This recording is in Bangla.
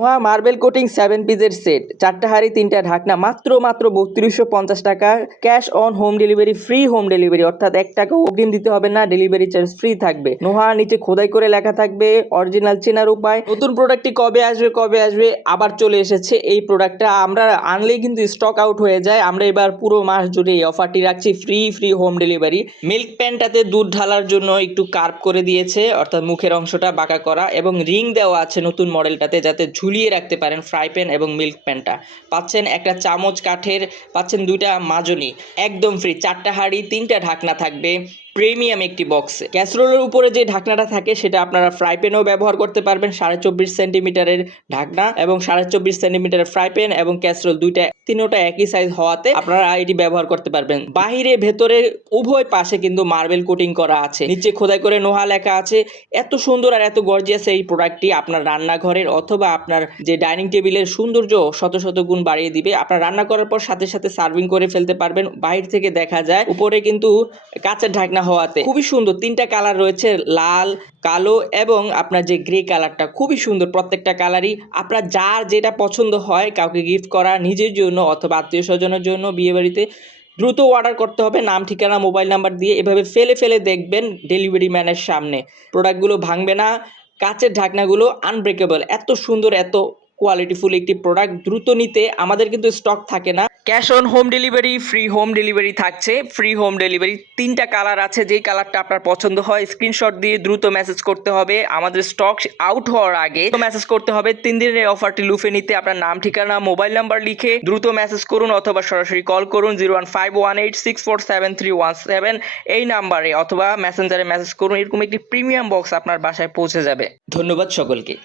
নোহা মার্বেল কোটিং 7 পিসের সেট, 4টা হাঁড়ি 3টা ঢাকনা, মাত্র 3250 টাকা। Cash on home delivery, free home delivery, অর্থাৎ 1 টাকা অগ্রিম দিতে হবে না, ডেলিভারি চার্জ ফ্রি থাকবে। নোহা নিচে খোদাই করে লেখা থাকবে, অরিজিনাল চেনার উপায়। নতুন প্রোডাক্টটি কবে আসবে আবার চলে এসেছে এই প্রোডাক্টটা। আমরা আনলেই কিন্তু স্টক আউট হয়ে যায়। আমরা এবার পুরো মাস জুড়ে এই অফারটি রাখছি, ফ্রি হোম ডেলিভারি। মিল্ক প্যানটাতে দুধ ঢালার জন্য একটু কার্ভ করে দিয়েছে, অর্থাৎ মুখের অংশটা বাঁকা করা, এবং রিং দেওয়া আছে নতুন মডেলটাতে, যাতে ঝুলিয়ে রাখতে পারেন ফ্রাই প্যান এবং মিল্ক প্যানটা। পাচ্ছেন একটা চামচ কাঠের, পাচ্ছেন 2টা মাজনি, একদম ফ্রি। 4টা হাঁড়ি 3টা ঢাকনা থাকবে প্রিমিয়াম একটি বক্সে। ক্যাসরোলের উপরে যে ঢাকনাটা থাকে সেটা আপনারা ফ্রাই প্যানেও ব্যবহার করতে পারবেন। 24.5 সেন্টিমিটারের ঢাকনা এবং 24.5 সেন্টিমিটারের ফ্রাই প্যান এবং ক্যাসরোল তিনোটা একই সাইজ হওয়াতে আপনারা এটি ব্যবহার করতে পারবেন। বাহিরে ভেতরে উভয় পাশে কিন্তু মার্বেল কোটিং করা আছে, নিচে খোদাই করে নোহা লেখা আছে। এত সুন্দর আর এত গর্জিয়াস এই প্রোডাক্টটি আপনার রান্নাঘরের অথবা আপনার যে ডাইনিং টেবিলের সৌন্দর্য শত গুণ বাড়িয়ে দিবে। আপনার রান্না করার পর সাথে সাথে সার্ভিং করে ফেলতে পারবেন। বাইরে থেকে দেখা যায় উপরে কিন্তু কাঁচের ঢাকনা হওয়াতে খুবই সুন্দর। 3টা কালার রয়েছে, লাল, কালো এবং আপনার যে গ্রে কালারটা, খুবই সুন্দর। প্রত্যেকটা কালারই আপনার যার যেটা পছন্দ হয়, কাউকে গিফট করা, নিজের জন্য অথবা আত্মীয় স্বজনের জন্য, বিয়ে বাড়িতে দ্রুত অর্ডার করতে হবে নাম, ঠিকানা, মোবাইল নাম্বার দিয়ে। এভাবে ফেলে দেখবেন ডেলিভারি ম্যানের সামনে, প্রোডাক্টগুলো ভাঙবে না। কাচের ঢাকনাগুলো আনব্রেকেবল। এত সুন্দর, এত কোয়ালিটিফুল একটি প্রোডাক্ট। দ্রুত নিতে, আমাদের কিন্তু স্টক থাকে না। Cash on home delivery, free home delivery থাকছে। ফ্রি হোম ডেলিভারি 3টা কালার আছে, যেই কালারটা আপনার পছন্দ হয় স্ক্রিনশট দিয়ে দ্রুত মেসেজ করতে হবে। আমাদের স্টক আউট হওয়ার আগে মেসেজ করতে হবে। 3 দিনের অফারটি লুফে নিতে আপনার নাম, ঠিকানা, মোবাইল নাম্বার লিখে দ্রুত মেসেজ করুন অথবা সরাসরি কল করুন 01518647317 এই নাম্বারে, অথবা মেসেঞ্জারে মেসেজ করুন। এরকম একটি প্রিমিয়াম বক্স আপনার বাসায় পৌঁছে যাবে। ধন্যবাদ সকলকে।